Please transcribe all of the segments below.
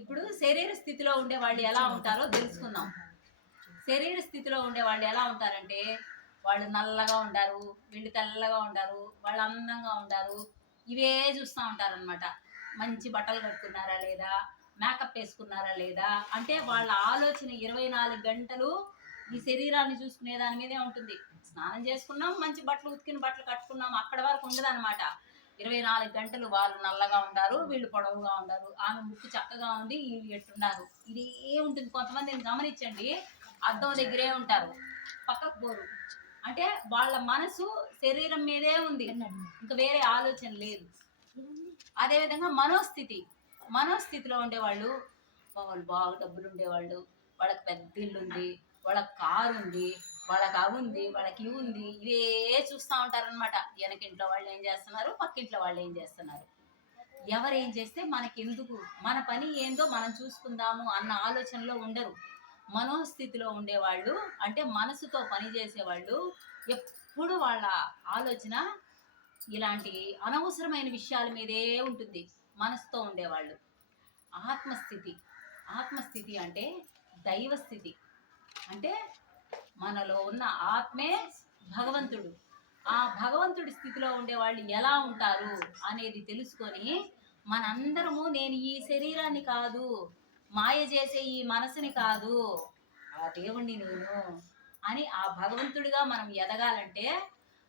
ఇప్పుడు శరీర స్థితిలో ఉండే వాళ్ళు ఎలా ఉంటారో తెలుసుకుందాం. శరీర స్థితిలో ఉండే వాళ్ళు ఎలా ఉంటారంటే, వాళ్ళు నల్లగా ఉంటారు, వీళ్ళు తెల్లగా ఉంటారు, వాళ్ళు అందంగా ఉంటారు. ఇవే చూస్తూ ఉంటారనమాట. మంచి బట్టలు కట్టుకున్నారా లేదా, మేకప్ వేసుకున్నారా లేదా, అంటే వాళ్ళ ఆలోచన 24 గంటలు ఈ శరీరాన్ని చూసుకునే దాని మీదే ఉంటుంది. స్నానం చేసుకున్నాం, మంచి బట్టలు ఉతికిన బట్టలు కట్టుకున్నాం, అక్కడ వరకు ఉండదన్నమాట. 24 గంటలు వాళ్ళు నల్లగా ఉంటారు, వీళ్ళు పొడవుగా ఉంటారు, ఆమె ముక్కు చక్కగా ఉంది, వీళ్ళు ఎట్టున్నారు, ఇదే ఉంటుంది. కొంతమందిని గమనించండి, అద్దం దగ్గరే ఉంటారు, పక్కకు పోరు. అంటే వాళ్ళ మనసు శరీరం మీదే ఉంది, ఇంకా వేరే ఆలోచన లేదు. అదేవిధంగా మనోస్థితిలో ఉండేవాళ్ళు, వాళ్ళు బాగా డబ్బులు ఉండేవాళ్ళు, వాళ్ళకి పెద్ద ఇల్లు ఉంది, వాళ్ళకి కారు ఉంది, వాళ్ళకి అవి ఉంది, వాళ్ళకి ఇవి ఉంది, ఇవే చూస్తూ ఉంటారనమాట. వెనకింట్లో వాళ్ళు ఏం చేస్తున్నారు, పక్కింట్లో వాళ్ళు ఏం చేస్తున్నారు, ఎవరేం చేస్తే మనకెందుకు, మన పని ఏందో మనం చూసుకుందాము అన్న ఆలోచనలో ఉండరు. మనోస్థితిలో ఉండేవాళ్ళు అంటే మనసుతో పని చేసేవాళ్ళు ఎప్పుడు వాళ్ళ ఆలోచన ఇలాంటి అనవసరమైన విషయాల మీదే ఉంటుంది. మనసుతో ఉండేవాళ్ళు. ఆత్మస్థితి అంటే దైవస్థితి. అంటే మనలో ఉన్న ఆత్మే భగవంతుడు. ఆ భగవంతుడి స్థితిలో ఉండేవాళ్ళు ఎలా ఉంటారు అనేది తెలుసుకొని, మనందరము నేను ఈ శరీరాన్ని కాదు, మాయ చేసే ఈ మనసుని కాదు, ఆ దేవుణ్ణి నేను అని ఆ భగవంతుడిగా మనం ఎదగాలంటే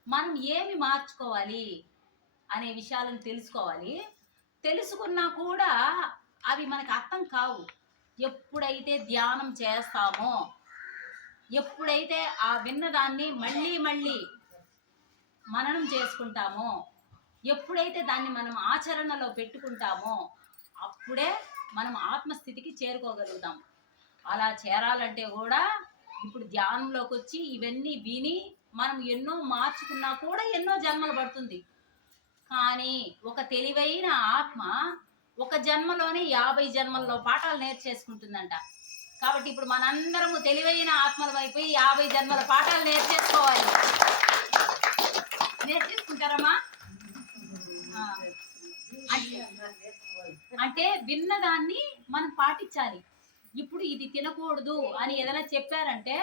మనం ఏమి మార్చుకోవాలి అనే విషయాలను తెలుసుకోవాలి. తెలుసుకున్నా కూడా అవి మనకు అర్థం కావు. ఎప్పుడైతే ధ్యానం చేస్తామో, ఎప్పుడైతే ఆ విన్నదాన్ని మళ్ళీ మళ్ళీ మననం చేసుకుంటామో, ఎప్పుడైతే దాన్ని మనం ఆచరణలో పెట్టుకుంటామో, అప్పుడే మనం ఆత్మస్థితికి చేరుకోగలుగుతాం. అలా చేరాలంటే కూడా ఇప్పుడు ధ్యానంలోకి వచ్చి ఇవన్నీ విని మనం ఎన్నో మార్చుకున్నా కూడా ఎన్నో జన్మలు పడుతుంది. కానీ ఒక తెలివైన ఆత్మ ఒక జన్మలోనే 50 జన్మల్లో పాఠాలు నేర్చేసుకుంటుందంట. కాబట్టి ఇప్పుడు మనందరము తెలివైన ఆత్మలం అయిపోయి 50 జన్మల పాఠాలు నేర్చేసుకోవాలి. నేర్చేసుకుంటారమ్మా? అంటే విన్నదాన్ని మనం పాటించాలి. ఇప్పుడు ఇది తినకూడదు అని ఏదైనా చెప్పారంటే,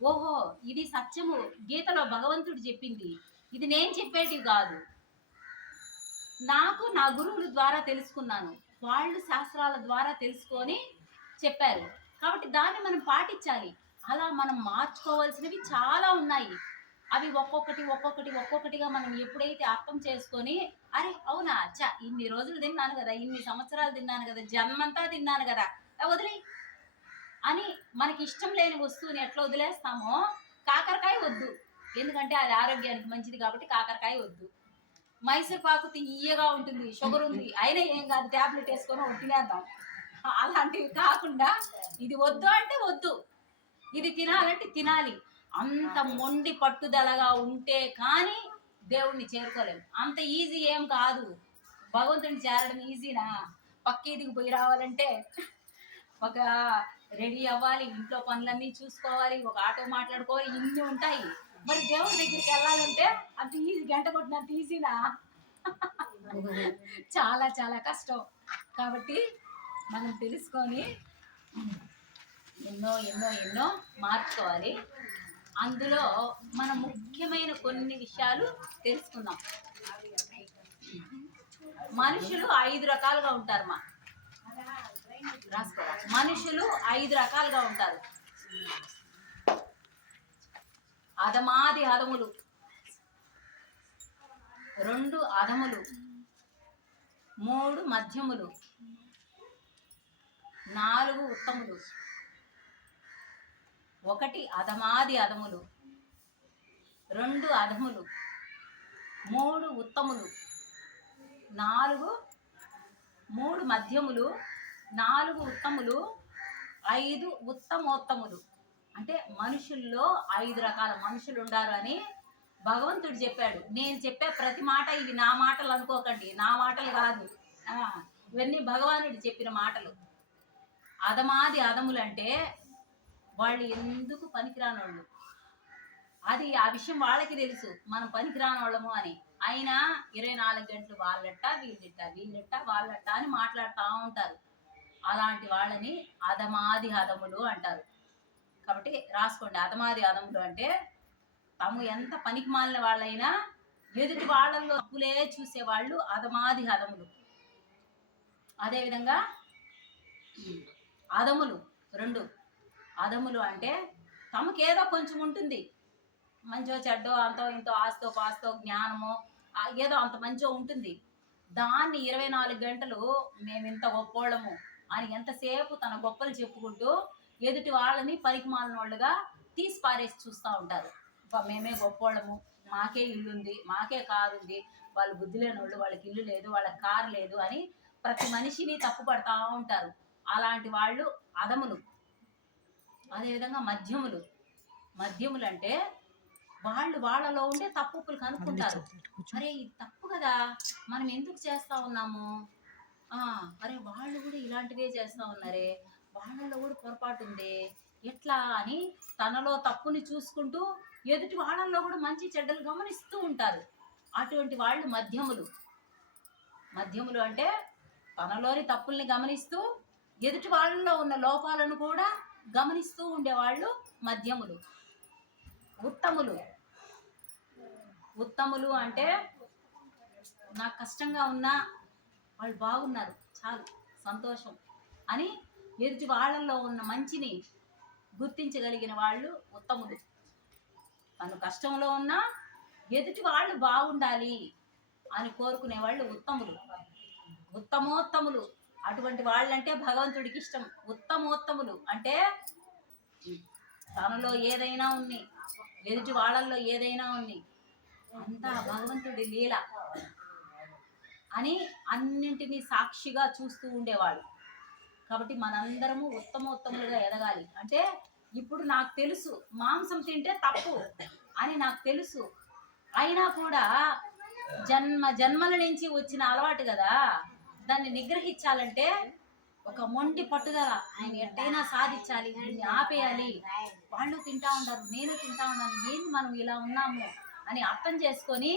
ఓహో ఇది సత్యము, గీతలో భగవంతుడు చెప్పింది, ఇది నేను చెప్పేటివి కాదు, నాకు నా గురువుల ద్వారా తెలుసుకున్నాను, వాళ్ళు శాస్త్రాల ద్వారా తెలుసుకొని చెప్పారు, కాబట్టి దాన్ని మనం పాటించాలి. అలా మనం మార్చుకోవాల్సినవి చాలా ఉన్నాయి. అవి ఒక్కొక్కటిగా మనం ఎప్పుడైతే అర్థం చేసుకొని, అరే అవునా, ఇన్ని రోజులు తిన్నాను కదా, ఇన్ని సంవత్సరాలు తిన్నాను కదా, జన్మంతా తిన్నాను కదా, వదిలే అని మనకి ఇష్టం లేని వస్తువుని ఎట్లా వదిలేస్తామో, కాకరకాయ వద్దు, ఎందుకంటే అది ఆరోగ్యానికి మంచిది కాబట్టి కాకరకాయ వద్దు. మైసూర్ పాకు తీయగా ఉంటుంది, షుగర్ ఉంది, అయినా ఏం కాదు, ట్యాబ్లెట్ వేసుకొని తినేద్దాం. అలాంటివి కాకుండా ఇది వద్దు అంటే వద్దు, ఇది తినాలంటే తినాలి. అంత మొండి పట్టుదలగా ఉంటే కానీ దేవుణ్ణి చేరుకోలేము. అంత ఈజీ ఏం కాదు. భగవంతుని చేరడం ఈజీనా? పక్కేదికి పోయి రావాలంటే ఒక రెడీ అవ్వాలి, ఇంట్లో పనులన్నీ చూసుకోవాలి, ఒక ఆటో మాట్లాడుకోవాలి, ఇన్ని ఉంటాయి. మరి దేవుడి దగ్గరికి వెళ్ళాలంటే అంత ఈజీ, గంట కొట్టినంత ఈజీనా? చాలా చాలా కష్టం. కాబట్టి మనం తెలుసుకొని ఎన్నో ఎన్నో ఎన్నో మార్చుకోవాలి. అందులో మనం ముఖ్యమైన కొన్ని విషయాలు తెలుసుకుందాం. మనుషులు 5 రకాలుగా ఉంటారమ్మా. రాసుకోరా. మనుషులు 5 రకాలుగా ఉంటారు. అధమాది అధములు, 2 అధములు, 3 మధ్యములు, 4 ఉత్తములు. 1 అధమాది అధములు, 2 అధములు, 3 ఉత్తములు, 3 మధ్యములు, 4 ఉత్తములు, 5 ఉత్తమోత్తములు. అంటే మనుషుల్లో 5 రకాల మనుషులు ఉండారు అని భగవంతుడు చెప్పాడు. నేను చెప్పే ప్రతి మాట ఇవి నా మాటలు అనుకోకండి, నా మాటలు కాదు, ఇవన్నీ భగవానుడు చెప్పిన మాటలు. అధమాది అధములు అంటే వాళ్ళు ఎందుకు పనికిరాని వాళ్ళు. అది ఆ విషయం వాళ్ళకి తెలుసు, మనం పనికిరాని వాళ్ళము అని. అయినా 24 గంటలు వాళ్ళట్ట వీళ్ళట్ట వాళ్ళట్ట అని మాట్లాడుతూ ఉంటారు. అలాంటి వాళ్ళని అధమాది అధములు అంటారు. కాబట్టి రాసుకోండి, అధమాది అధములు అంటే తాము ఎంత పనికి మాలిన వాళ్ళైనా ఎదుటి వాళ్ళల్లో తప్పులే చూసేవాళ్ళు అధమాది అధములు. అదేవిధంగా అధములు రెండు. అధములు అంటే తమకేదో కొంచెం ఉంటుంది, మంచో చెడ్డో అంతో ఇంతో ఆస్తో పాస్తో జ్ఞానమో ఏదో అంత మంచో ఉంటుంది. దాన్ని 24 గంటలు మేము ఇంత గొప్పోళ్ళము అని ఎంతసేపు తన గొప్పలు చెప్పుకుంటూ ఎదుటి వాళ్ళని పనికి మాలిన వాళ్ళుగా తీసి పారేసి చూస్తూ ఉంటారు. మేమే గొప్పోళ్ళము, మాకే ఇల్లు ఉంది, మాకే కారు ఉంది, వాళ్ళు బుద్ధి లేని వాళ్ళు, వాళ్ళకి ఇల్లు లేదు, వాళ్ళకి కారు లేదు అని ప్రతి మనిషిని తప్పు పడతా ఉంటారు. అలాంటి వాళ్ళు అధములు. అదేవిధంగా మధ్యములు. మధ్యములు అంటే వాళ్ళు వాళ్ళలో ఉండే తప్పులు కనుక్కుంటారు. అరే ఇది తప్పు కదా, మనం ఎందుకు చేస్తా ఉన్నాము, అరే వాళ్ళు కూడా ఇలాంటివే చేస్తా ఉన్నారే, వాళ్ళలో కూడా పొరపాటు ఉంది ఎట్లా అని తనలో తప్పుని చూసుకుంటూ ఎదుటి వాళ్ళల్లో కూడా మంచి చెడ్డలు గమనిస్తూ ఉంటారు. అటువంటి వాళ్ళు మధ్యములు. మధ్యములు అంటే తనలోని తప్పుల్ని గమనిస్తూ ఎదుటి వాళ్ళలో ఉన్న లోపాలను కూడా గమనిస్తూ ఉండేవాళ్ళు మధ్యములు. ఉత్తములు. ఉత్తములు అంటే నాకు కష్టంగా ఉన్నా వాళ్ళు బాగున్నారు చాలు సంతోషం అని ఎదుటి వాళ్ళల్లో ఉన్న మంచిని గుర్తించగలిగిన వాళ్ళు ఉత్తములు. తను కష్టంలో ఉన్నా ఎదుటి వాళ్ళు బాగుండాలి అని కోరుకునే వాళ్ళు ఉత్తములు. ఉత్తమోత్తములు. అటువంటి వాళ్ళంటే భగవంతుడికి ఇష్టం. ఉత్తమోత్తములు అంటే తనలో ఏదైనా ఉంది, ఎదుటి వాళ్ళల్లో ఏదైనా ఉంది, అంతా భగవంతుడి లీల అని అన్నింటినీ సాక్షిగా చూస్తూ ఉండేవాళ్ళు. కాబట్టి మనందరము ఉత్తమోత్తములుగా ఎదగాలి. అంటే ఇప్పుడు నాకు తెలుసు మాంసం తింటే తప్పు అని నాకు తెలుసు, అయినా కూడా జన్మల నుంచి వచ్చిన అలవాటు కదా, దాన్ని నిగ్రహించాలంటే ఒక మొండి పట్టుదల, ఆయన ఎట్టయినా సాధించాలి, దీన్ని ఆపేయాలి. వాళ్ళు తింటా ఉన్నారు, నేను తింటా ఉన్నాను, ఏంటి మనం ఇలా ఉన్నాము అని అర్థం చేసుకొని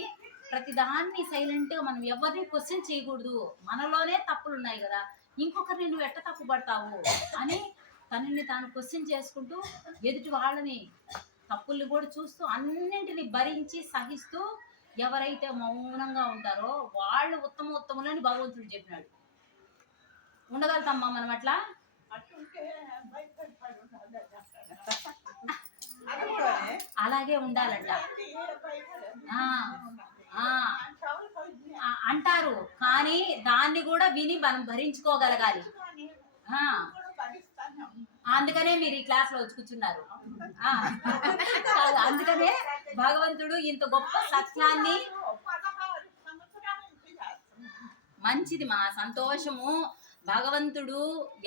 ప్రతిదాన్ని సైలెంట్గా మనం ఎవరిని క్వశ్చన్ చేయకూడదు. మనలోనే తప్పులు ఉన్నాయి కదా, ఇంకొకరిని నువ్వు ఎట్ట తప్పు పడతావు అని తనని తాను క్వశ్చన్ చేసుకుంటూ ఎదుటి వాళ్ళని తప్పుల్ని కూడా చూస్తూ అన్నింటిని భరించి సహిస్తూ ఎవరైతే మౌనంగా ఉంటారో వాళ్ళు ఉత్తమోత్తములని భగవంతుడు చెప్పినాడు. ఉండగలుగుతామ్మా మనం అట్లా? అలాగే ఉండాలంట అంటారు, కానీ దాన్ని కూడా విని మనం భరించుకోగలగాలి. అందుకనే మీరు ఈ క్లాస్ లో వచ్చి కూర్చున్నారు. అందుకనే భగవంతుడు ఇంత గొప్ప సత్యాన్ని, మంచిది మా సంతోషము. భగవంతుడు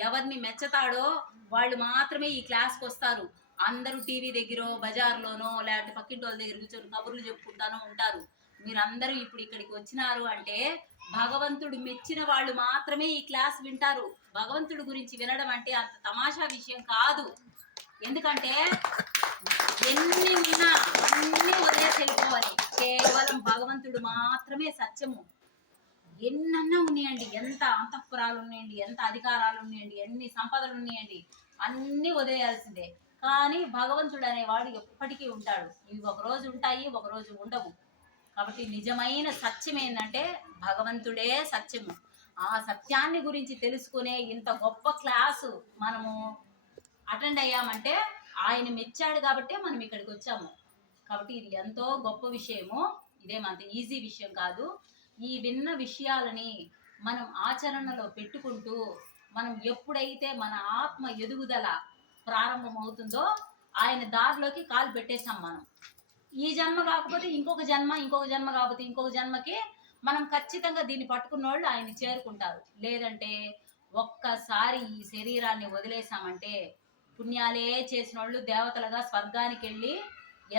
ఎవరిని మెచ్చతాడో వాళ్ళు మాత్రమే ఈ క్లాస్కి వస్తారు. అందరూ టీవీ దగ్గర బజార్లోనో లేకపోతే పక్కింటి వాళ్ళ దగ్గర కూర్చొని కబుర్లు చెప్పుకుంటానో ఉంటారు. మీరందరూ ఇప్పుడు ఇక్కడికి వచ్చినారు అంటే భగవంతుడు మెచ్చిన వాళ్ళు మాత్రమే ఈ క్లాస్ వింటారు. భగవంతుడి గురించి వినడం అంటే అంత తమాషా విషయం కాదు. ఎందుకంటే ఎన్ని ఉన్నా అన్ని వదిలేసి వెళ్ళిపోవాలి, కేవలం భగవంతుడు మాత్రమే సత్యము. ఎన్నన్నా ఉన్నాయండి, ఎంత అంతఃపురాలు ఉన్నాయండి, ఎంత అధికారాలు ఉన్నాయండి, ఎన్ని సంపదలు ఉన్నాయండి, అన్నీ వదిలేయాల్సిందే. కానీ భగవంతుడు అనేవాడు ఎప్పటికీ ఉంటాడు. ఇవి ఒకరోజు ఉంటాయి, ఒకరోజు ఉండవు. కాబట్టి నిజమైన సత్యం ఏంటంటే భగవంతుడే సత్యము. ఆ సత్యాన్ని గురించి తెలుసుకునే ఇంత గొప్ప క్లాసు మనము అటెండ్ అయ్యామంటే ఆయన మెచ్చాడు కాబట్టి మనం ఇక్కడికి వచ్చాము. కాబట్టి ఇది ఎంతో గొప్ప విషయము, ఇదేమంత ఈజీ విషయం కాదు. ఈ విన్న విషయాలని మనం ఆచరణలో పెట్టుకుంటూ మనం ఎప్పుడైతే మన ఆత్మ ఎదుగుదల ప్రారంభమవుతుందో ఆయన దారిలోకి కాలు పెట్టేశాం. మనం ఈ జన్మ కాకపోతే ఇంకొక జన్మ, ఇంకొక జన్మ కాకపోతే ఇంకొక జన్మకి మనం ఖచ్చితంగా దీన్ని పట్టుకున్న వాళ్ళు ఆయన చేరుకుంటారు. లేదంటే ఒక్కసారి ఈ శరీరాన్ని వదిలేసామంటే పుణ్యాలే చేసిన వాళ్ళు దేవతలుగా స్వర్గానికి వెళ్ళి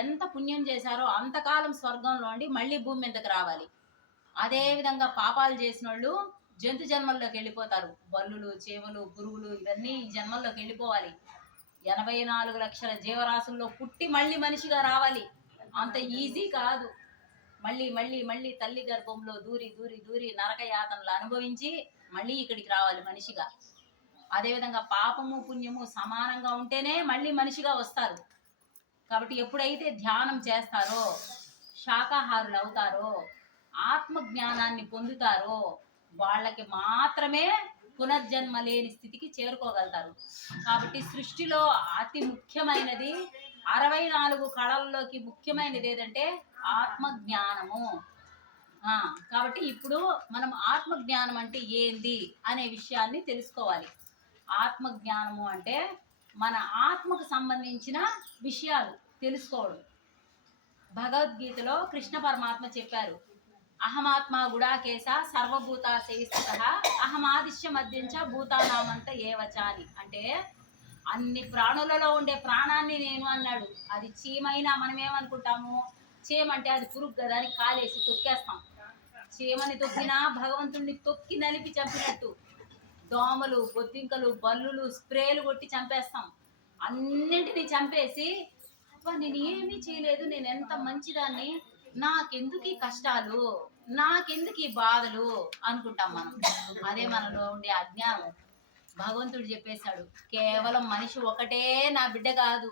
ఎంత పుణ్యం చేశారో అంతకాలం స్వర్గంలో ఉండి మళ్ళీ భూమి మీదకి రావాలి. అదేవిధంగా పాపాలు చేసిన వాళ్ళు జంతు జన్మల్లోకి వెళ్ళిపోతారు. బల్లులు, చేమలు, పురుగులు ఇవన్నీ ఈ జన్మల్లోకి వెళ్ళిపోవాలి. 84 లక్షల జీవరాశుల్లో పుట్టి మళ్ళీ మనిషిగా రావాలి. అంత ఈజీ కాదు. మళ్ళీ మళ్ళీ మళ్ళీ తల్లి గర్భంలో దూరి దూరి దూరి నరక యాతనలు అనుభవించి మళ్ళీ ఇక్కడికి రావాలి మనిషిగా. అదేవిధంగా పాపము పుణ్యము సమానంగా ఉంటేనే మళ్ళీ మనిషిగా వస్తారు. కాబట్టి ఎప్పుడైతే ధ్యానం చేస్తారో, శాకాహారులు అవుతారో, ఆత్మ జ్ఞానాన్ని పొందుతారో వాళ్ళకి మాత్రమే పునర్జన్మ లేని స్థితికి చేరుకోగలుగుతారు. కాబట్టి సృష్టిలో అతి ముఖ్యమైనది 64 కళల్లోకి ముఖ్యమైనది ఏదంటే ఆత్మ జ్ఞానము. కాబట్టి ఇప్పుడు మనం ఆత్మ జ్ఞానం అంటే ఏంది అనే విషయాన్ని తెలుసుకోవాలి. ఆత్మ జ్ఞానము అంటే మన ఆత్మకు సంబంధించిన విషయాలు తెలుసుకోవడం. భగవద్గీతలో కృష్ణ పరమాత్మ చెప్పారు, అహమాత్మ గుడాకేశ సర్వభూతాశయిస్థిత అహమాదిశ్య మధ్యంచ భూతానామంత ఏవచ అని. అంటే అన్ని ప్రాణులలో ఉండే ప్రాణాన్ని నేను అన్నాడు. అది చీమైనా మనం ఏమనుకుంటాము, చీమంటే అది పురుగు కదా అని కాలేసి తొక్కేస్తాం. చీమని తొక్కినా భగవంతుడిని తొక్కి నలిపి చంపినట్టు దోమలు, బొద్దింకలు, బల్లులు స్ప్రేలు కొట్టి చంపేస్తాం. అన్నింటినీ చంపేసి అబ్బా నేను ఏమీ చేయలేదు, నేను ఎంత మంచిదాన్ని, నాకెందుకు ఈ కష్టాలు, నాకెందుకు ఈ బాధలు అనుకుంటాం మనం. అదే మనలో ఉండే అజ్ఞానం. భగవంతుడు చెప్పేశాడు, కేవలం మనిషి ఒకటే నా బిడ్డ కాదు,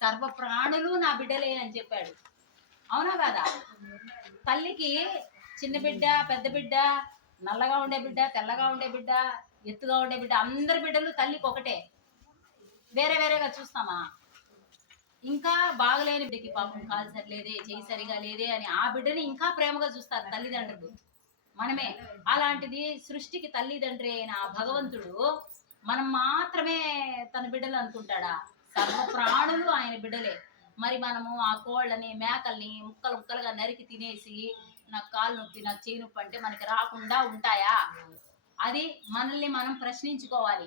సర్వ ప్రాణులు నా బిడ్డలే అని చెప్పాడు. అవునా కాదా? తల్లికి చిన్న బిడ్డ, పెద్ద బిడ్డ, నల్లగా ఉండే బిడ్డ, తెల్లగా ఉండే బిడ్డ, ఎత్తుగా ఉండే బిడ్డ, అందరి బిడ్డలు తల్లికి ఒకటే. వేరే వేరేగా చూస్తామా? ఇంకా బాగలేని బిడ్డకి పాపం కాలు సరిలేదే, చేయి సరిగా లేదే అని ఆ బిడ్డని ఇంకా ప్రేమగా చూస్తారు తల్లిదండ్రులు, మనమే. అలాంటిది సృష్టికి తల్లిదండ్రి అయిన ఆ భగవంతుడు మనం మాత్రమే తన బిడ్డలు అనుకుంటాడా? సర్వ ప్రాణులు ఆయన బిడ్డలే. మరి మనము ఆ కోళ్ళని, మేకల్ని ముక్కలు ముక్కలుగా నరికి తినేసి నాకు కాలు నొప్పి, నాకు చేయి నొప్పి అంటే మనకి రాకుండా ఉంటాయా? అది మనల్ని మనం ప్రశ్నించుకోవాలి.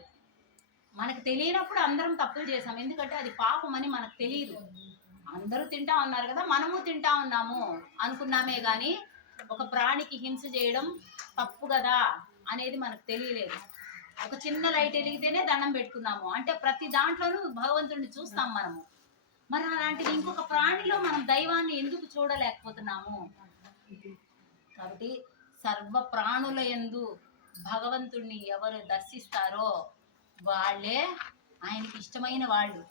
మనకు తెలియనప్పుడు అందరం తప్పులు చేసాం, ఎందుకంటే అది పాపం అని మనకు తెలియదు. అందరూ తింటా ఉన్నారు కదా, మనము తింటా ఉన్నాము అనుకున్నామే కానీ ఒక ప్రాణికి హింస చేయడం తప్పు కదా అనేది మనకు తెలియలేదు. ఒక చిన్న లైట్ వెలిగితేనే దండం పెట్టుకున్నాము అంటే ప్రతి దాంట్లోనూ భగవంతుడిని చూస్తాం మనము. మరి అలాంటిది ఇంకొక ప్రాణిలో మనం దైవాన్ని ఎందుకు చూడలేకపోతున్నాము? కాబట్టి సర్వ ప్రాణుల యందు భగవంతుడిని ఎవరు దర్శిస్తారో వాళ్ళే ఆయనకి ఇష్టమైన వాళ్ళు.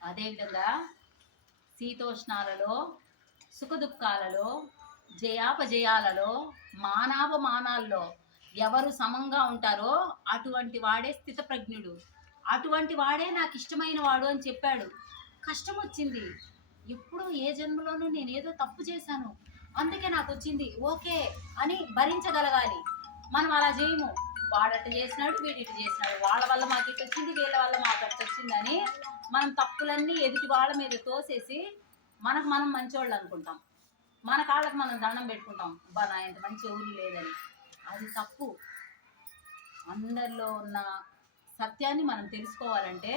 అదేవిధంగా శీతోష్ణాలలో, సుఖదుఖాలలో, జయాపజయాలలో, మానాపమానాల్లో ఎవరు సమంగా ఉంటారో అటువంటి వాడే స్థితప్రజ్ఞుడు, అటువంటి వాడే నాకు ఇష్టమైన వాడు అని చెప్పాడు. కష్టం వచ్చింది, ఎప్పుడు ఏ జన్మలోనూ నేను ఏదో తప్పు చేశాను అందుకే నాకు వచ్చింది ఓకే అని భరించగలగాలి. మనం అలా చేయము. వాడట చేసినాడు, వీడిటి చేసినాడు, వాళ్ళ వల్ల మాకు ఇటు వచ్చింది, వీళ్ళ వల్ల మాకు అటు వచ్చిందని మనం తప్పులన్నీ ఎదుటి వాళ్ళ మీద తోసేసి మనకు మనం మంచివాళ్ళు అనుకుంటాం. మన కాళ్ళకు మనం దండం పెట్టుకుంటాం, అబ్బా నా ఎంత మంచి ఊరు లేదని. అది తప్పు. అందరిలో ఉన్న సత్యాన్ని మనం తెలుసుకోవాలంటే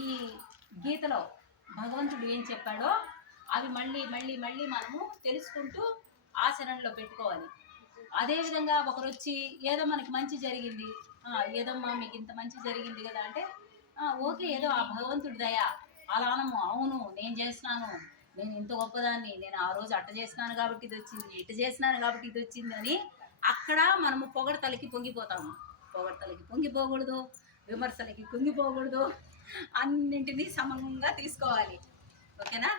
ఈ గీతలో భగవంతుడు ఏం చెప్పాడో అవి మళ్ళీ మళ్ళీ మళ్ళీ మనము తెలుసుకుంటూ ఆచరణలో పెట్టుకోవాలి. అదేవిధంగా ఒకరు వచ్చి ఏదో మనకి మంచి జరిగింది, ఏదమ్మా మీకు ఇంత మంచి జరిగింది కదా అంటే ఓకే, ఏదో ఆ భగవంతుడి దయ అలానము, అవును నేను చేసినాను, నేను ఇంత గొప్పదాన్ని, నేను ఆ రోజు అట్ట చేసినాను కాబట్టి ఇది వచ్చింది, ఇటు చేసినాను కాబట్టి ఇది వచ్చింది అని అక్కడ మనము పొగడతలకి పొంగిపోతాము. పొగడతలకి పొంగిపోకూడదు, విమర్శలకి కుంగిపోకూడదు, అన్నింటినీ సమంగా తీసుకోవాలి. ఓకేనా?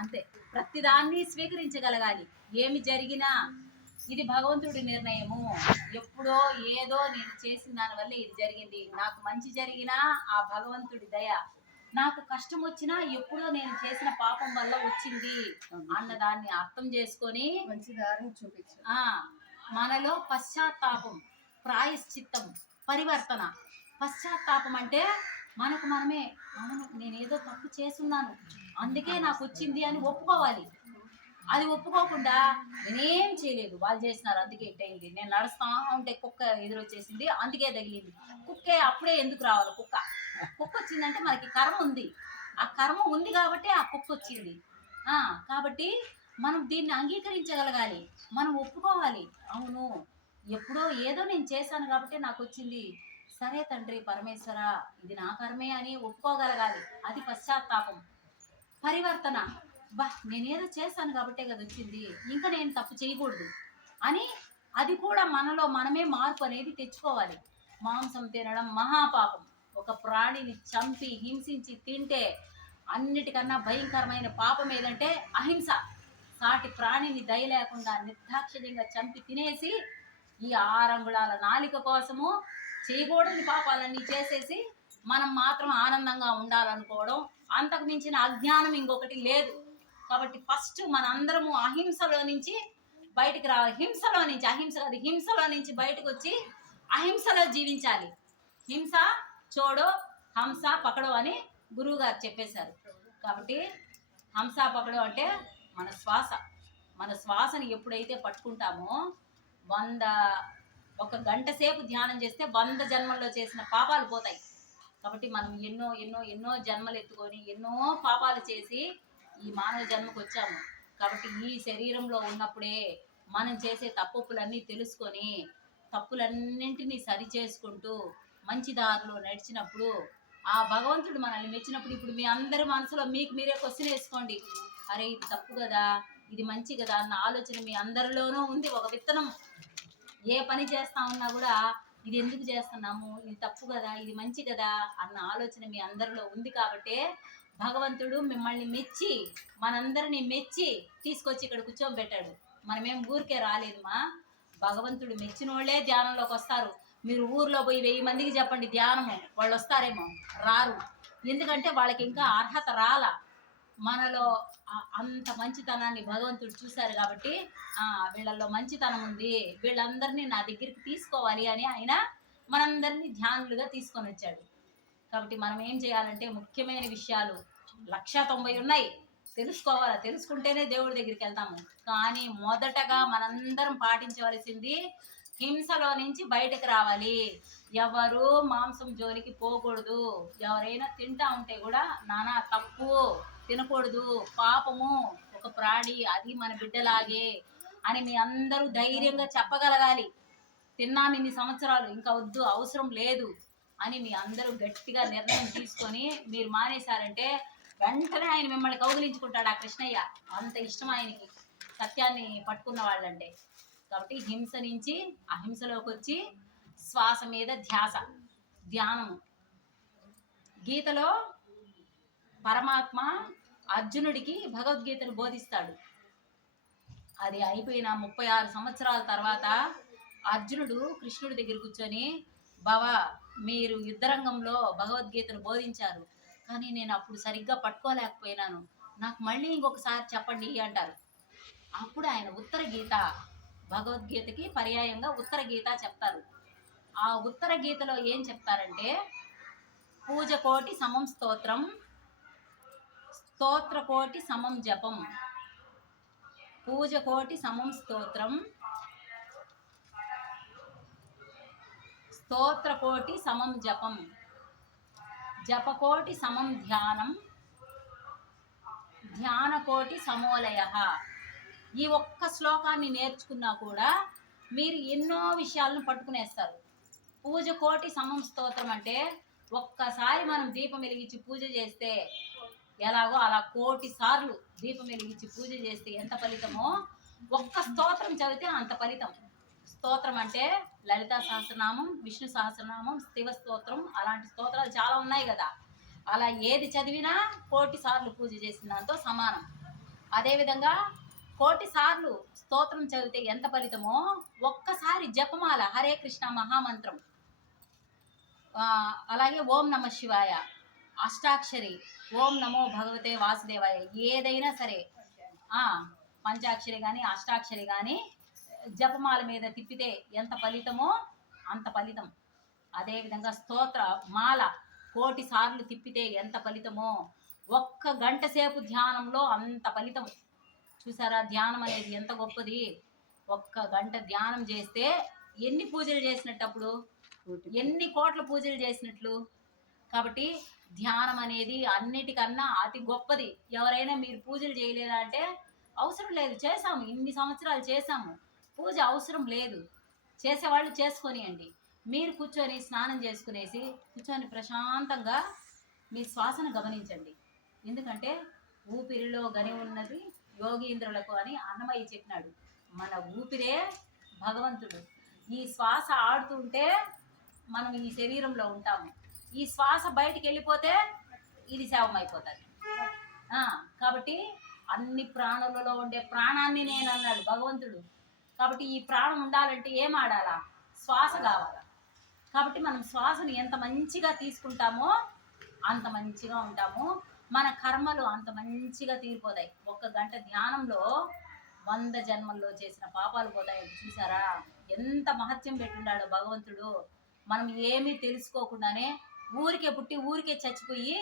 అంతే, ప్రతిదాన్ని స్వీకరించగలగాలి. ఏమి జరిగినా ఇది భగవంతుడి నిర్ణయము, ఎప్పుడో ఏదో నేను చేసిన దానివల్ల ఇది జరిగింది, నాకు మంచి జరిగినా ఆ భగవంతుడి దయ, నాకు కష్టం వచ్చినా ఎప్పుడో నేను చేసిన పాపం వల్ల వచ్చింది అన్నదాన్ని అర్థం చేసుకొని మంచి దారిని చూపించు. మనలో పశ్చాత్తాపం, ప్రాయశ్చిత్తం, పరివర్తన. పశ్చాత్తాపం అంటే మనకు మనమే, అవును నేనేదో తప్పు చేస్తున్నాను అందుకే నాకు వచ్చింది అని ఒప్పుకోవాలి. అది ఒప్పుకోకుండా నేనేం చేయలేదు, వాళ్ళు చేసినారు అందుకే ఇట్టయింది, నేను నడుస్తా ఉంటే కుక్క ఎదురొచ్చేసింది అందుకే తగిలింది, కుక్కే అప్పుడే ఎందుకు రావాలి? కుక్క వచ్చిందంటే మనకి కర్మ ఉంది, ఆ కర్మ ఉంది కాబట్టి ఆ కుక్క వచ్చింది. కాబట్టి మనం దీన్ని అంగీకరించగలగాలి, మనం ఒప్పుకోవాలి. అవును ఎప్పుడో ఏదో నేను చేశాను కాబట్టి నాకు వచ్చింది, సరే తండ్రి పరమేశ్వర ఇది నా కర్మే అని ఒప్పుకోగలగాలి. అది పశ్చాత్తాపం. పరివర్తన, బా నేనేదో చేశాను కాబట్టే కదా వచ్చింది, ఇంకా నేను తప్పు చేయకూడదు అని అది కూడా మనలో మనమే మార్పు అనేది తెచ్చుకోవాలి. మాంసం తినడం మహాపాపం. ఒక ప్రాణిని చంపి హింసించి తింటే అన్నిటికన్నా భయంకరమైన పాపం ఏదంటే అహింస. సాటి ప్రాణిని దయ లేకుండా నిర్దాక్షిణ్యంగా చంపి తినేసి ఈ 6 అంగుళాల నాలిక కోసము చేయకూడని పాపాలన్నీ చేసేసి మనం మాత్రం ఆనందంగా ఉండాలనుకోవడం, అంతకు మించిన అజ్ఞానం ఇంకొకటి లేదు. కాబట్టి ఫస్ట్ మనందరము అహింసలో నుంచి బయటికి రావాలి. హింసలో నుంచి, అహింస కాదు, హింసలో నుంచి బయటకు వచ్చి అహింసలో జీవించాలి. హింస చూడో హంస పకడో అని గురువు గారు చెప్పేశారు. కాబట్టి హంస పకడో అంటే మన శ్వాస. మన శ్వాసని ఎప్పుడైతే పట్టుకుంటామో 1 గంట సేపు ధ్యానం చేస్తే 100 జన్మల్లో చేసిన పాపాలు పోతాయి. కాబట్టి మనం ఎన్నో ఎన్నో ఎన్నో జన్మలు ఎత్తుకొని ఎన్నో పాపాలు చేసి ఈ మానవ జన్మకు వచ్చాము. కాబట్టి ఈ శరీరంలో ఉన్నప్పుడే మనం చేసే తప్పులన్నీ తెలుసుకొని తప్పులన్నింటినీ సరి చేసుకుంటూ మంచి దారిలో నడిచినప్పుడు ఆ భగవంతుడు మనల్ని మెచ్చినప్పుడు, ఇప్పుడు మీ అందరి మనసులో మీకు మీరే క్వశ్చన్ వేసుకోండి, అరే ఇది తప్పు కదా, ఇది మంచి కదా అన్న ఆలోచన మీ అందరిలోనూ ఉంది. ఒక విత్తనం ఏ పని చేస్తా ఉన్నా కూడా ఇది ఎందుకు చేస్తున్నాము, ఇది తప్పు కదా, ఇది మంచి కదా అన్న ఆలోచన మీ అందరిలో ఉంది. కాబట్టి భగవంతుడు మిమ్మల్ని మెచ్చి, మనందరినీ మెచ్చి తీసుకొచ్చి ఇక్కడ కూర్చోబెట్టాడు. మనమేం ఊరికే రాలేదు మా, భగవంతుడు మెచ్చిన వాళ్ళే ధ్యానంలోకి వస్తారు. మీరు ఊర్లో పోయి 1000 మందికి చెప్పండి ధ్యానము, వాళ్ళు వస్తారేమో, రారు. ఎందుకంటే వాళ్ళకి ఇంకా అర్హత రాలా. మనలో అంత మంచితనాన్ని భగవంతుడు చూశారు కాబట్టి వీళ్ళల్లో మంచితనం ఉంది, వీళ్ళందరినీ నా దగ్గరికి తీసుకోవాలి అని ఆయన మనందరినీ ధ్యానులుగా తీసుకొని వచ్చాడు. కాబట్టి మనం ఏం చేయాలంటే ముఖ్యమైన విషయాలు 190 ఉన్నాయి, తెలుసుకోవాలా. తెలుసుకుంటేనే దేవుడి దగ్గరికి వెళ్తాము. కానీ మొదటగా మనందరం పాటించవలసింది హింసలో నుంచి బయటకు రావాలి. ఎవరు మాంసం జోలికి పోకూడదు. ఎవరైనా తింటా ఉంటే కూడా నానా తప్పు, తినకూడదు, పాపము, ఒక ప్రాణి, అది మన బిడ్డలాగే అని మీ అందరూ ధైర్యంగా చెప్పగలగాలి. తిన్నాం ఇన్ని సంవత్సరాలు, ఇంకా వద్దు, అవసరం లేదు అని మీ అందరూ గట్టిగా నిర్ణయం తీసుకొని మీరు మానేశారంటే వెంటనే ఆయన మిమ్మల్ని కౌగిలించుకుంటాడు ఆ కృష్ణయ్య. అంత ఇష్టం ఆయనకి సత్యాన్ని పట్టుకున్న వాళ్ళంటే. కాబట్టి హింస నుంచి అహింసలోకి వచ్చి శ్వాస మీద ధ్యాస, ధ్యానము. గీతలో పరమాత్మ అర్జునుడికి భగవద్గీతను బోధిస్తాడు. అది అయిపోయిన 36 సంవత్సరాల తర్వాత అర్జునుడు కృష్ణుడి దగ్గర కూర్చొని, బావా మీరు యుద్ధరంగంలో భగవద్గీతను బోధించారు, కానీ నేను అప్పుడు సరిగ్గా పట్టుకోలేకపోయినాను, నాకు మళ్ళీ ఇంకొకసారి చెప్పండి అంటారు. అప్పుడు ఆయన ఉత్తర గీత, భగవద్గీతకి పర్యాయంగా ఉత్తర గీత చెప్తారు. ఆ ఉత్తర గీతలో ఏం చెప్తారంటే, పూజ కోటి సమం స్తోత్రం, స్తోత్ర కోటి సమం జపం, పూజ కోటి సమం స్తోత్రం, స్తోత్ర కోటి సమం జపం, జపకోటి సమం ధ్యానం, ధ్యాన కోటి సమోలయ. ఈ ఒక్క శ్లోకాన్ని నేర్చుకున్నా కూడా మీరు ఎన్నో విషయాలను పట్టుకునేస్తారు. పూజ కోటి సమం స్తోత్రం అంటే ఒక్కసారి మనం దీపం వెలిగించి పూజ చేస్తే ఎలాగో అలా 1,000,000 సార్లు దీపం వెలిగించి పూజ చేస్తే ఎంత ఫలితమో, ఒక్క స్తోత్రం చదివితే అంత ఫలితం. స్తోత్రం అంటే లలితా సహస్రనామం, విష్ణు సహస్రనామం, శివ స్తోత్రం, అలాంటి స్తోత్రాలు చాలా ఉన్నాయి కదా. అలా ఏది చదివినా 1,000,000 సార్లు పూజ చేసిన దాంతో సమానం. అదేవిధంగా 1,000,000 సార్లు స్తోత్రం చదివితే ఎంత ఫలితమో, ఒక్కసారి జపమాల హరే కృష్ణ మహామంత్రం, అలాగే ఓం నమ శివాయ, అష్టాక్షరి, ఓం నమో భగవతే వాసుదేవాయ, ఏదైనా సరే పంచాక్షరి కానీ అష్టాక్షరి కానీ జపమాల మీద తిప్పితే ఎంత ఫలితమో అంత ఫలితం. అదేవిధంగా స్తోత్ర మాల 1,000,000 సార్లు తిప్పితే ఎంత ఫలితమో, 1 గంట సేపు ధ్యానంలో అంత ఫలితం. చూసారా ధ్యానం అనేది ఎంత గొప్పది. 1 గంట ధ్యానం చేస్తే ఎన్ని పూజలు చేసినట్టప్పుడు, ఎన్ని కోట్ల పూజలు చేసినట్లు. కాబట్టి ధ్యానం అనేది అన్నిటికన్నా అతి గొప్పది. ఎవరైనా మీరు పూజలు చేయలేదా అంటే, అవసరం లేదు, చేసాము, ఇన్ని సంవత్సరాలు చేసాము, పూజ అవసరం లేదు, చేసేవాళ్ళు చేసుకొనియండి. మీరు కూర్చొని స్నానం చేసుకునేసి కూర్చొని ప్రశాంతంగా మీ శ్వాసను గమనించండి. ఎందుకంటే ఊపిరిలో గని ఉన్నది యోగీంద్రులకు అని అన్నమయ్య చెప్పినాడు. మన ఊపిరే భగవంతుడు. ఈ శ్వాస ఆడుతుంటే మనం ఈ శరీరంలో ఉంటాము. ఈ శ్వాస బయటికి వెళ్ళిపోతే ఇది శవం అయిపోతుంది. కాబట్టి అన్ని ప్రాణులలో ఉండే ప్రాణాన్ని నేను అన్నాడు భగవంతుడు. కాబట్టి ఈ ప్రాణం ఉండాలంటే ఏం ఆడాలా? శ్వాస కావాలా. కాబట్టి మనం శ్వాసను ఎంత మంచిగా తీసుకుంటామో అంత మంచిగా ఉంటాము. మన కర్మలు అంత మంచిగా తీరిపోతాయి. 1 గంట ధ్యానంలో 100 జన్మల్లో చేసిన పాపాలు పోతాయి. చూసారా ఎంత మహత్యం పెట్టుండాడో భగవంతుడు. మనం ఏమీ తెలుసుకోకుండానే ఊరికే పుట్టి ఊరికే చచ్చిపోయి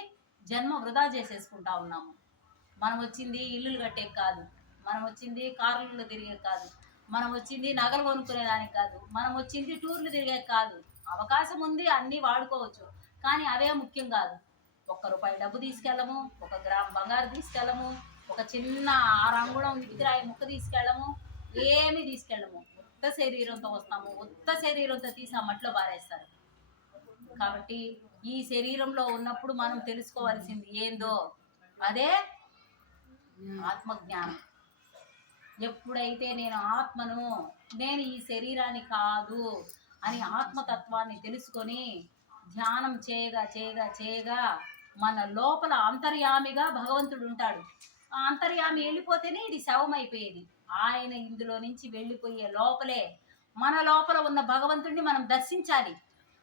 జన్మ వృధా చేసేసుకుంటా ఉన్నాము. మనం వచ్చింది ఇల్లులు కట్టే కాదు, మనం వచ్చింది కార్లలో తిరిగే కాదు, మనం వచ్చింది నగలు కొనుక్కునేదానికి కాదు, మనం వచ్చింది టూర్లు తిరిగే కాదు. అవకాశం ఉంది, అన్నీ వాడుకోవచ్చు, కానీ అవే ముఖ్యం కాదు. 1 రూపాయి డబ్బు తీసుకెళ్ళము, 1 గ్రామ్ బంగారు తీసుకెళ్ళము, ఒక చిన్న 6 అంగుళం వితిరాయి ముక్క తీసుకెళ్ళము, ఏమీ తీసుకెళ్ళము. ఉత్త శరీరంతో వస్తాము, ఉత్త శరీరంతో తీసి ఆ మట్టిలో పారేస్తారు. కాబట్టి ఈ శరీరంలో ఉన్నప్పుడు మనం తెలుసుకోవాల్సింది ఏందో అదే ఆత్మజ్ఞానం. ఎప్పుడైతే నేను ఆత్మను, నేను ఈ శరీరాన్ని కాదు అని ఆత్మతత్వాన్ని తెలుసుకొని ధ్యానం చేయగా చేయగా చేయగా మన లోపల అంతర్యామిగా భగవంతుడు ఉంటాడు. ఆ అంతర్యామి వెళ్ళిపోతేనే ఇది శవం అయిపోయేది. ఆయన ఇందులో నుంచి వెళ్ళిపోయే లోపలే మన లోపల ఉన్న భగవంతుడిని మనం దర్శించాలి.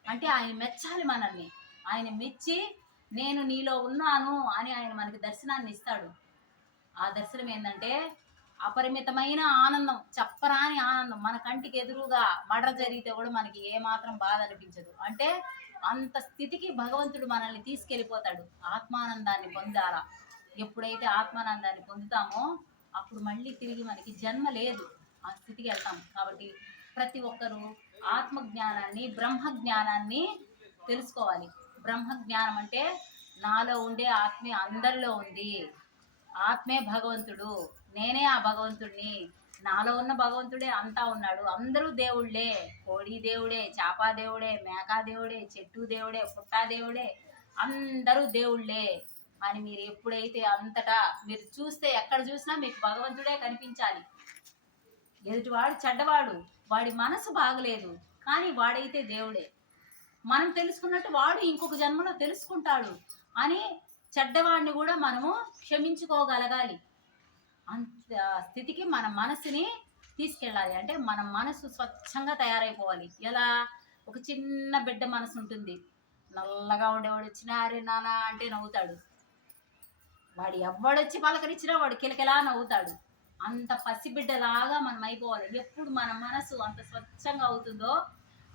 అంటే ఆయన మెచ్చాలి మనల్ని. ఆయన మెచ్చి నేను నీలో ఉన్నాను అని ఆయన మనకి దర్శనాన్ని ఇస్తాడు. ఆ దర్శనం ఏంటంటే అపరిమితమైన ఆనందం, చెప్పరాని ఆనందం. మన కంటికి ఎదురుగా మర్డర్ జరిగితే కూడా మనకి ఏమాత్రం బాధ అనిపించదు. అంటే అంత స్థితికి భగవంతుడు మనల్ని తీసుకెళ్ళిపోతాడు. ఆత్మానందాన్ని పొందాలా. ఎప్పుడైతే ఆత్మానందాన్ని పొందుతామో అప్పుడు మళ్ళీ తిరిగి మనకి జన్మ లేదు, ఆ స్థితికి వెళ్తాం. కాబట్టి ప్రతి ఒక్కరూ ఆత్మజ్ఞానాన్ని, బ్రహ్మజ్ఞానాన్ని తెలుసుకోవాలి. బ్రహ్మజ్ఞానం అంటే నాలో ఉండే ఆత్మే అందరిలో ఉంది, ఆత్మే భగవంతుడు, నేనే ఆ భగవంతుడిని, నాలో ఉన్న భగవంతుడే అంతా ఉన్నాడు. అందరూ దేవుళ్ళే, కోడి దేవుడే, చాపా దేవుడే, మేకా దేవుడే, చెట్టు దేవుడే, పుట్టా దేవుడే, అందరూ దేవుళ్ళే అని మీరు ఎప్పుడైతే అంతటా మీరు చూస్తే ఎక్కడ చూసినా మీకు భగవంతుడే కనిపించాలి. ఎదుటివాడు చెడ్డవాడు, వాడి మనసు బాగలేదు, కానీ వాడైతే దేవుడే. మనం తెలుసుకున్నట్టు వాడు ఇంకొక జన్మలో తెలుసుకుంటాడు అని చెడ్డవాడిని కూడా మనము క్షమించుకోగలగాలి. అంత స్థితికి మన మనసుని తీసుకెళ్ళాలి. అంటే మన మనసు స్వచ్ఛంగా తయారైపోవాలి. ఎలా? ఒక చిన్న బిడ్డ మనసు ఉంటుంది. నల్లగా ఉండేవాడు వచ్చినా అరే నాన్న అంటే నవ్వుతాడు. వాడు ఎవడొచ్చి పలకరించినా వాడు కిలకిలా నవ్వుతాడు. అంత పసిబిడ్డలాగా మనం అయిపోవాలి. ఎప్పుడు మన మనసు అంత స్వచ్ఛంగా అవుతుందో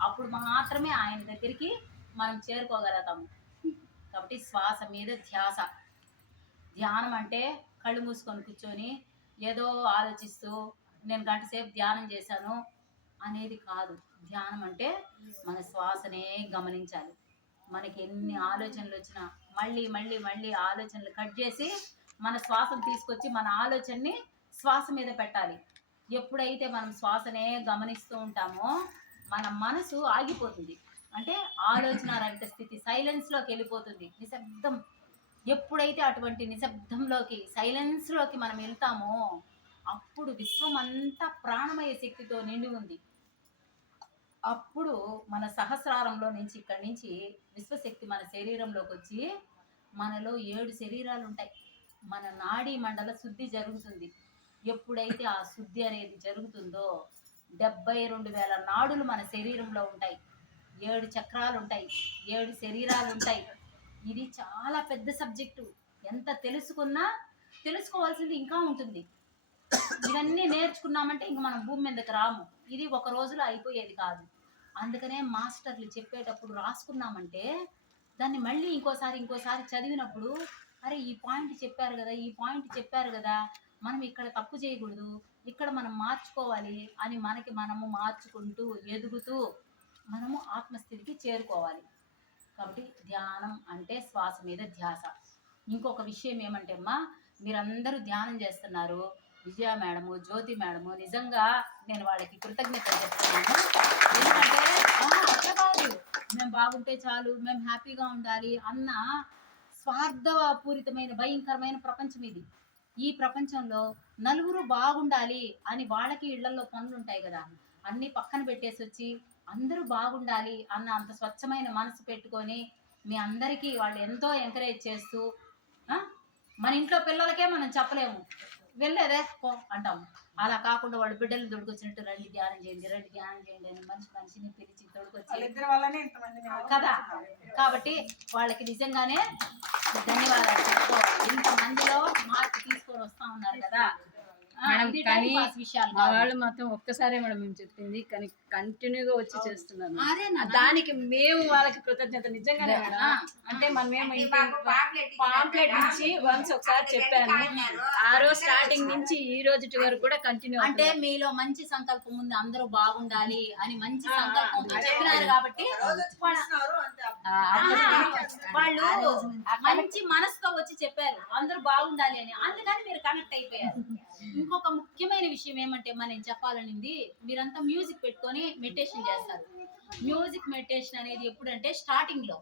అప్పుడు మాత్రమే ఆయన దగ్గరికి మనం చేరుకోగలుగుతాము. కాబట్టి శ్వాస మీద ధ్యాస. ధ్యానం అంటే కళ్ళు మూసుకొని కూర్చొని ఏదో ఆలోచిస్తూ నేను 1 గంట సేపు ధ్యానం చేశాను అనేది కాదు. ధ్యానం అంటే మన శ్వాసనే గమనించాలి. మనకి ఎన్ని ఆలోచనలు వచ్చినా మళ్ళీ మళ్ళీ మళ్ళీ ఆలోచనలు కట్ చేసి మన శ్వాసను తీసుకొచ్చి మన ఆలోచనని శ్వాస మీద పెట్టాలి. ఎప్పుడైతే మనం శ్వాసనే గమనిస్తూ ఉంటామో మన మనసు ఆగిపోతుంది. అంటే ఆలోచన రహిత స్థితి, సైలెన్స్లోకి వెళ్ళిపోతుంది. నిశ్శబ్దం. ఎప్పుడైతే అటువంటి నిశ్శబ్దంలోకి, సైలెన్స్లోకి మనం వెళ్తామో అప్పుడు విశ్వం అంతా ప్రాణమయ శక్తితో నిండి ఉంది. అప్పుడు మన సహస్రారంలో నుంచి, ఇక్కడి నుంచి విశ్వశక్తి మన శరీరంలోకి వచ్చి మనలో 7 శరీరాలు ఉంటాయి. మన నాడీ మండల శుద్ధి జరుగుతుంది. ఎప్పుడైతే ఆ శుద్ధి అనేది జరుగుతుందో 72,000 నాడులు మన శరీరంలో ఉంటాయి. 7 చక్రాలు ఉంటాయి, 7 శరీరాలు ఉంటాయి. ఇది చాలా పెద్ద సబ్జెక్టు. ఎంత తెలుసుకున్నా తెలుసుకోవాల్సింది ఇంకా ఉంటుంది. ఇవన్నీ నేర్చుకున్నామంటే ఇంక మనం భూమి మీదకి రాము. ఇది ఒక రోజులో అయిపోయేది కాదు. అందుకనే మాస్టర్లు చెప్పేటప్పుడు రాసుకున్నామంటే దాన్ని మళ్ళీ ఇంకోసారి చదివినప్పుడు అరే ఈ పాయింట్ చెప్పారు కదా, ఈ పాయింట్ చెప్పారు కదా, మనం ఇక్కడ తప్పు చేయకూడదు, ఇక్కడ మనం మార్చుకోవాలి అని మనకి మనము మార్చుకుంటూ ఎదుగుతూ మనము ఆత్మస్థితికి చేరుకోవాలి. కాబట్టి ధ్యానం అంటే శ్వాస మీద ధ్యాస. ఇంకొక విషయం ఏమంటే అమ్మా, మీరందరూ ధ్యానం చేస్తున్నారు. విజయ మేడము, జ్యోతి మేడము, నిజంగా నేను వాళ్ళకి కృతజ్ఞతలు చెప్తున్నాను. ఎందుకంటే అట్లా కాదు మేము బాగుంటే చాలు, మేము హ్యాపీగా ఉండాలి అన్న స్వార్థపూరితమైన భయంకరమైన ప్రపంచం ఇది. ఈ ప్రపంచంలో నలుగురు బాగుండాలి అని వాళ్ళకి ఇళ్లలో పనులు ఉంటాయి కదా, అన్ని పక్కన పెట్టేసి వచ్చి అందరూ బాగుండాలి అన్న అంత స్వచ్ఛమైన మనసు పెట్టుకొని మీ అందరికీ వాళ్ళు ఎంతో ఎంకరేజ్ చేస్తూ ఆ, మన ఇంట్లో పిల్లలకే మనం చెప్పలేము, వెళ్ళేదే పో అంటాము. అలా కాకుండా వాళ్ళు బిడ్డలు తొడుకొచ్చినట్టు రండి ధ్యానం చేయండి, రండి ధ్యానం చేయండి అని మనిషిని పిలిచి తొడుకొచ్చి కదా. కాబట్టి వాళ్ళకి నిజంగానే ధన్యవాదాలు చెప్పుకోవాలి. ఇంతమందిలో మార్పు తీసుకొని వస్తా ఉన్నారు కదా. మేడం ఇది కానీ time pass విషయాలు మా కాదు. వాళ్ళు మాత్రం ఒక్కసారే మేడం మేము చెప్పింది, కానీ కంటిన్యూగా వచ్చి చేస్తున్నారు. అదే నాన్న. దానికి మేము వాళ్ళకి కృతజ్ఞత నిజంగానే మేడం. అంటే మనమేమో పాంప్లెట్ నుంచి వన్స్ ఒకసారి చెప్పాను, ఆ రోజు స్టార్టింగ్ నుంచి ఈ రోజు వరకు కూడా కంటిన్యూ. అంటే మీలో మంచి సంకల్పం ఉంది, అందరూ బాగుండాలి అని మంచి సంకల్పంతో చెప్పినారు కాబట్టి వాళ్ళు మంచి మనసుతో వచ్చి చెప్పారు అందరూ బాగుండాలి అని, అందుకని మీరు కనెక్ట్ అయిపోయారు. ఇంకొక ముఖ్యమైన విషయం ఏమంటే మనం చెప్పాలనింది, మీరంతా మ్యూజిక్ పెట్టుకొని మెడిటేషన్ చేస్తారు. మ్యూజిక్ మెడిటేషన్ అనేది ఎప్పుడంటే స్టార్టింగ్ లో,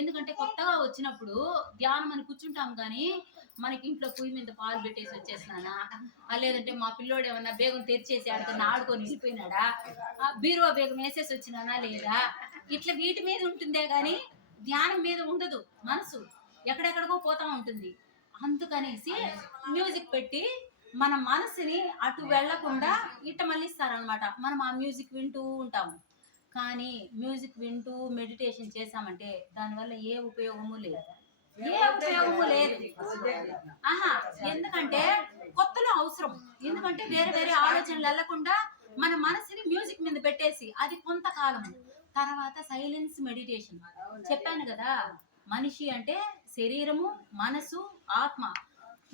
ఎందుకంటే కొత్తగా వచ్చినప్పుడు ధ్యానం అని కూర్చుంటాం కానీ మనకి ఇంట్లో పొయ్యి మీద పాలు పెట్టేసి వచ్చేసినానా, లేదంటే మా పిల్లోడు ఏమన్నా బేగం తెరిచేసి ఆడుకుని ఆడుకొని వెళ్ళిపోయినాడా, బీరువా బేగం వేసేసి వచ్చినానా లేదా, ఇట్లా వీటి మీద ఉంటుందే గాని ధ్యానం మీద ఉండదు. మనసు ఎక్కడెక్కడికో పోతా ఉంటుంది. అందుకనేసి మ్యూజిక్ పెట్టి మన మనసుని అటు వెళ్లకుండా ఇట్ట మళ్ళిస్తారనమాట. మనం ఆ మ్యూజిక్ వింటూ ఉంటాము. కానీ మ్యూజిక్ వింటూ మెడిటేషన్ చేసామంటే దానివల్ల ఏ ఉపయోగము లేదు, ఏ ఉపయోగము లేదు. ఎందుకంటే కొత్తలో అవసరం, ఎందుకంటే వేరే వేరే ఆలోచనలు వెళ్లకుండా మన మనసుని మ్యూజిక్ మీద పెట్టేసి అది కొంతకాలం తర్వాత సైలెన్స్ మెడిటేషన్. చెప్పాను కదా, మనిషి అంటే శరీరము, మనసు, ఆత్మ.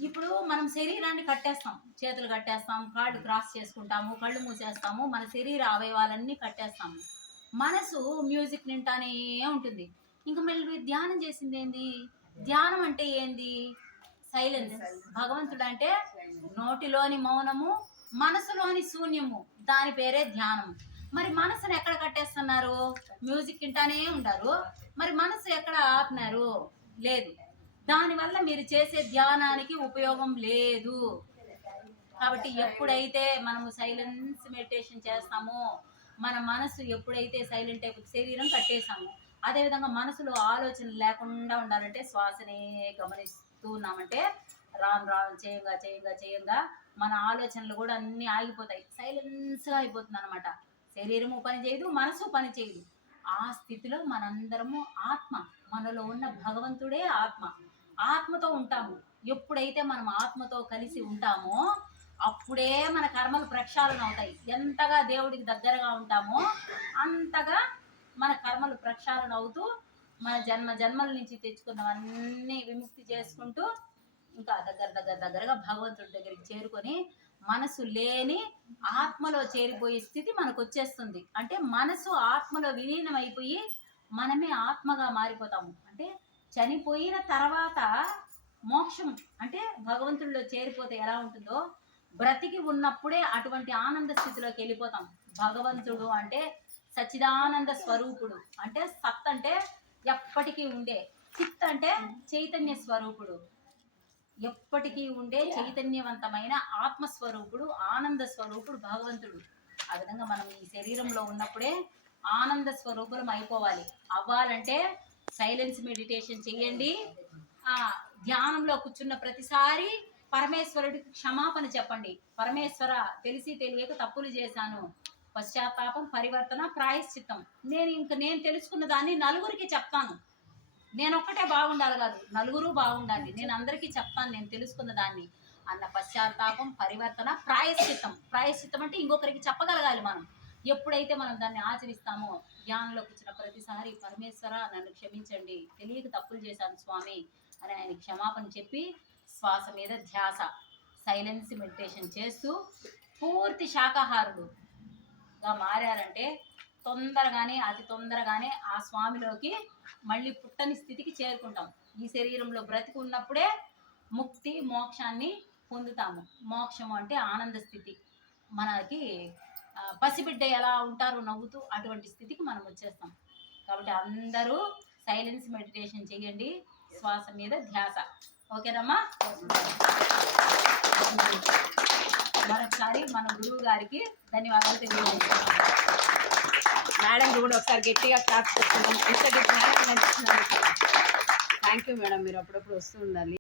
ఇప్పుడు మనం శరీరాన్ని కట్టేస్తాం, చేతులు కట్టేస్తాం, కాళ్ళు క్రాస్ చేసుకుంటాము, కళ్ళు మూసేస్తాము, మన శరీర అవయవాలన్నీ కట్టేస్తాము. మనసు మ్యూజిక్ వింటానే ఉంటుంది. ఇంకా మళ్ళీ ధ్యానం చేసింది ఏంది? ధ్యానం అంటే ఏంది? సైలెన్స్. భగవంతుడు అంటే నోటిలోని మౌనము, మనసులోని శూన్యము, దాని పేరే ధ్యానం. మరి మనసును ఎక్కడ కట్టేస్తున్నారు? మ్యూజిక్ వింటానే ఉంటారు, మరి మనసు ఎక్కడ ఆపినారు? లేదు. దానివల్ల మీరు చేసే ధ్యానానికి ఉపయోగం లేదు. కాబట్టి ఎప్పుడైతే మనము సైలెన్స్ మెడిటేషన్ చేస్తామో, మన మనసు ఎప్పుడైతే సైలెంట్ అయిపోయి శరీరం కట్టేసాము, అదేవిధంగా మనసులో ఆలోచనలు లేకుండా ఉండాలంటే శ్వాసనే గమనిస్తూ ఉన్నామంటే రాను రాను చేయంగా చేయంగా చేయంగా మన ఆలోచనలు కూడా అన్నీ ఆగిపోతాయి, సైలెన్స్గా అయిపోతుంది అనమాట. శరీరము పని చేయదు, మనసు పని చేయదు. ఆ స్థితిలో మనందరము ఆత్మ, మనలో ఉన్న భగవంతుడే ఆత్మ, ఆత్మతో ఉంటాము. ఎప్పుడైతే మనం ఆత్మతో కలిసి ఉంటామో అప్పుడే మన కర్మలు ప్రక్షాళన అవుతాయి. ఎంతగా దేవుడికి దగ్గరగా ఉంటామో అంతగా మన కర్మలు ప్రక్షాళన అవుతూ మన జన్మల నుంచి తెచ్చుకున్నవన్నీ విముక్తి చేసుకుంటూ ఇంకా దగ్గరగా భగవంతుడి దగ్గరికి చేరుకొని మనసు లేని ఆత్మలో చేరిపోయే స్థితి మనకు వచ్చేస్తుంది. అంటే మనసు ఆత్మలో విలీనం అయిపోయి మనమే ఆత్మగా మారిపోతాము. అంటే చనిపోయిన తర్వాత మోక్షం అంటే భగవంతుడిలో చేరిపోతే ఎలా ఉంటుందో, బ్రతికి ఉన్నప్పుడే అటువంటి ఆనంద స్థితిలోకి వెళ్ళిపోతాం. భగవంతుడు అంటే సచ్చిదానంద స్వరూపుడు, అంటే సత్ అంటే ఎప్పటికీ ఉండే, చిత్ అంటే చైతన్య స్వరూపుడు, ఎప్పటికీ ఉండే చైతన్యవంతమైన ఆత్మస్వరూపుడు, ఆనంద స్వరూపుడు భగవంతుడు. ఆ విధంగా మనం ఈ శరీరంలో ఉన్నప్పుడే ఆనంద స్వరూపులం అయిపోవాలి. అవ్వాలంటే సైలెన్స్ మెడిటేషన్ చేయండి. ధ్యానంలో కూర్చున్న ప్రతిసారి పరమేశ్వరుడికి క్షమాపణ చెప్పండి. పరమేశ్వర, తెలిసి తెలియక తప్పులు చేశాను, పశ్చాత్తాపం, పరివర్తన, ప్రాయశ్చిత్తం. నేను తెలుసుకున్న దాన్ని నలుగురికి చెప్తాను. నేను ఒక్కటే బాగుండాలి కాదు, నలుగురు బాగుండాలి, నేను అందరికీ చెప్తాను నేను తెలుసుకున్న దాన్ని అన్న పశ్చాత్తాపం, పరివర్తన, ప్రాయశ్చిత్తం. ప్రాయశ్చిత్తం అంటే ఇంకొకరికి చెప్పగలగాలి మనం. ఎప్పుడైతే మనం దాన్ని ఆచరిస్తామో, ధ్యానంలో కూర్చున్న ప్రతిసారి పరమేశ్వర నన్ను క్షమించండి, తెలియక తప్పులు చేశాను స్వామి అని ఆయన క్షమాపణ చెప్పి శ్వాస మీద ధ్యాస, సైలెన్స్ మెడిటేషన్ చేస్తూ పూర్తి శాకాహారుడుగా మారారంటే తొందరగానే, అతి తొందరగానే ఆ స్వామిలోకి మళ్ళీ పుట్టని స్థితికి చేరుకుంటాం. ఈ శరీరంలో బ్రతికి ఉన్నప్పుడే ముక్తి, మోక్షాన్ని పొందుతాము. మోక్షము అంటే ఆనంద స్థితి. మనకి పసిబిడ్డ ఎలా ఉంటారో నవ్వుతూ అటువంటి స్థితికి మనం వచ్చేస్తాం. కాబట్టి అందరూ సైలెన్స్ మెడిటేషన్ చేయండి. శ్వాస మీద ధ్యాస. ఓకేనమ్మా? మరొకసారి మన గురువు గారికి ధన్యవాదాలు తెలియజేస్తున్నాం. మేడం కూడా ఒకసారి గట్టిగా క్లాప్స్ చేస్తున్నాం. ఇంతటి జ్ఞానం నచ్చిందండి. థ్యాంక్ యూ మేడం, మీరు అప్పుడప్పుడు వస్తూ ఉండాలి.